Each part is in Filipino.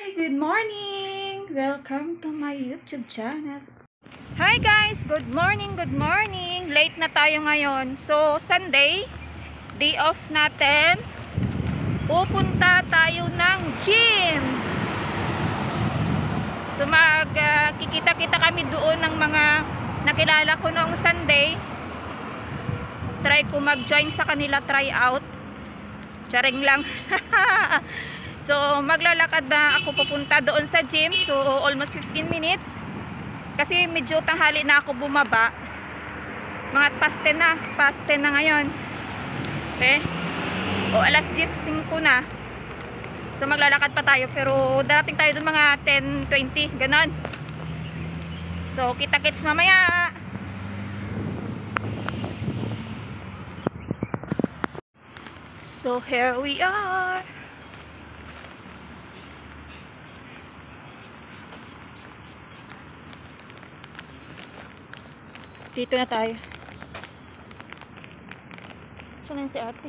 Good morning! Welcome to my YouTube channel. Hi guys! Good morning! Good morning! Late na tayo ngayon. So, Sunday, day off natin. Pupunta tayo ng gym. So, kikita-kita kami doon ng mga nakilala ko noong Sunday. Try ko mag-join sa kanila, try out. Charing lang. So, maglalakad na ako pupunta doon sa gym. So, almost 15 minutes. Kasi medyo tanghali na ako bumaba. Mga past 10 na ngayon. Okay? O, alas 10:05 na. So, maglalakad pa tayo. Pero, darating tayo doon mga 10:20. Ganon. So, kita-kits mamaya. So, here we are. Dito na tayo. Saan na si ate?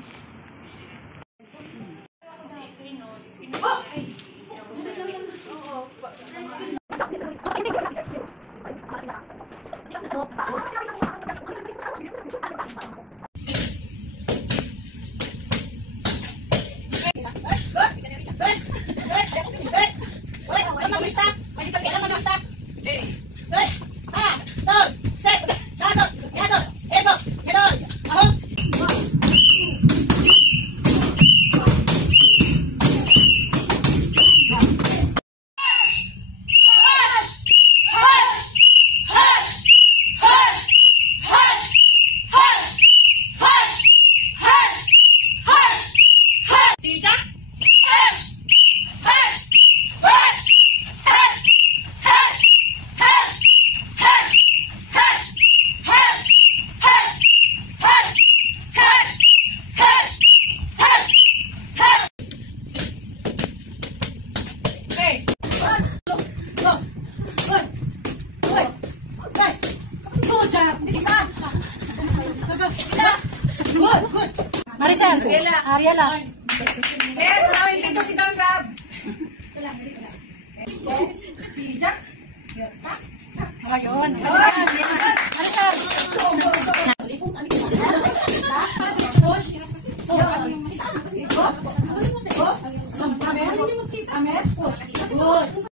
Maricel, Ariela. Yes, namin dito si Danggab. Si Jack. Ayun. Maricel. Amet. Good.